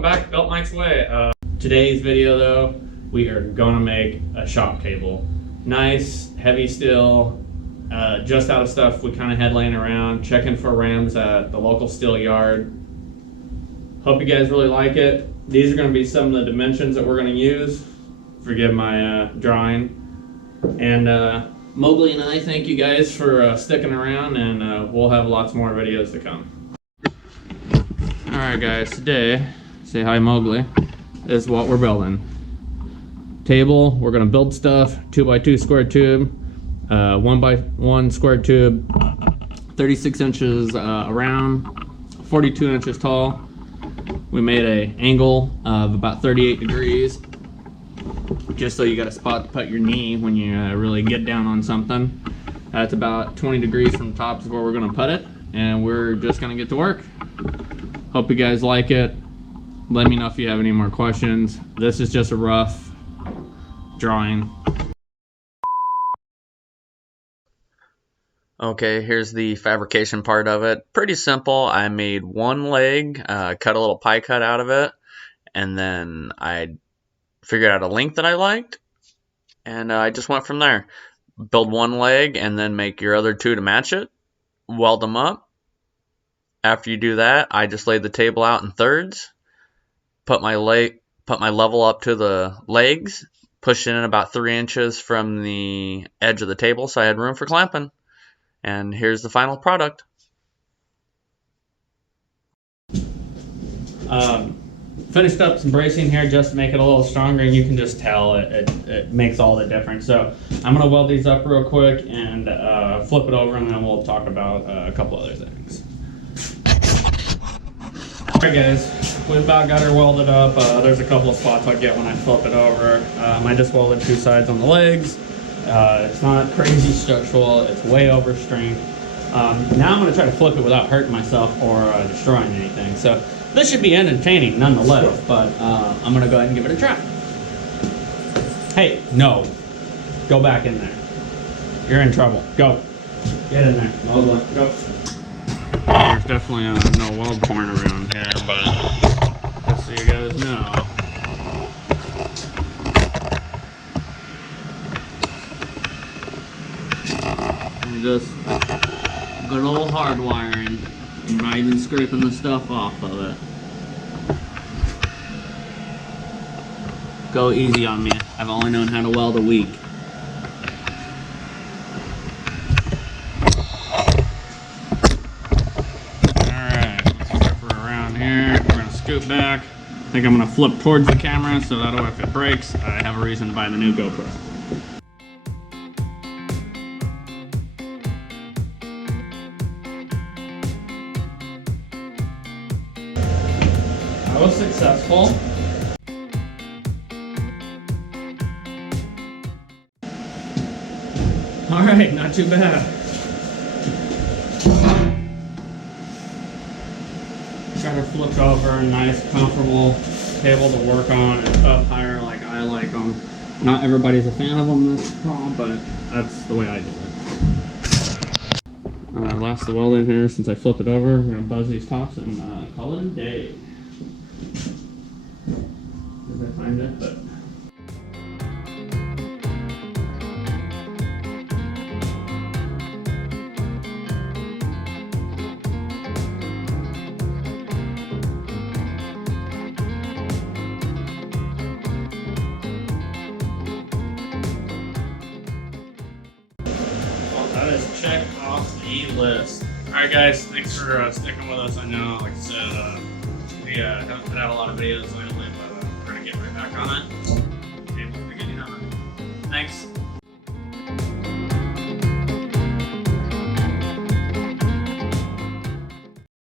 welcome back to Built Mike's Way. Today's video though, we are gonna make a shop table. Nice, heavy steel, just out of stuff we kind of had laying around, checking for rams at the local steel yard. Hope you guys really like it. These are gonna be some of the dimensions that we're gonna use. Forgive my drawing. And Mowgli and I thank you guys for sticking around, and we'll have lots more videos to come. Alright guys, today, say hi Mowgli, is what we're building. Table, we're gonna build stuff, 2x2 square tube, 1x1 square tube, 36 inches around, 42 inches tall. We made an angle of about 38 degrees, just so you got a spot to put your knee when you really get down on something. That's about 20 degrees from the top is where we're gonna put it, and we're just gonna get to work. Hope you guys like it. Let me know if you have any more questions. This is just a rough drawing. Okay, here's the fabrication part of it. Pretty simple. I made one leg, cut a little pie cut out of it, and then I figured out a length that I liked, and I just went from there. Build one leg and then make your other two to match it. Weld them up. After you do that, I just laid the table out in thirds, put my level up to the legs, pushed it in about 3 inches from the edge of the table so I had room for clamping. And here's the final product. Finished up some bracing here just to make it a little stronger, and you can just tell it makes all the difference. So I'm going to weld these up real quick and flip it over, and then we'll talk about a couple other things. Alright guys, we've about got her welded up. There's a couple of spots I get when I flip it over. I just welded two sides on the legs. It's not crazy structural, it's way over strength. Now I'm going to try to flip it without hurting myself or destroying anything. So this should be entertaining nonetheless, but I'm going to go ahead and give it a try. Hey, no. Go back in there. You're in trouble. Go. Get in there. Go. There's definitely no weld porn around here, but just so you guys know. And just good old hard wiring. I'm not even scraping the stuff off of it. Go easy on me. I've only known how to weld a week. Scoot back. I think I'm going to flip towards the camera so that way if it breaks, I have a reason to buy the new GoPro. I was successful. Alright, not too bad. Got her flipped over, a nice, comfortable table to work on. It's up higher like I like them. Not everybody's a fan of them this tall, but that's the way I do it. Last the weld in here since I flipped it over. We're gonna buzz these tops and call it a day. As I find it, but. Check off the list. Alright guys, thanks for sticking with us. I know, like I said, we haven't put out a lot of videos lately, but we're going to get right back on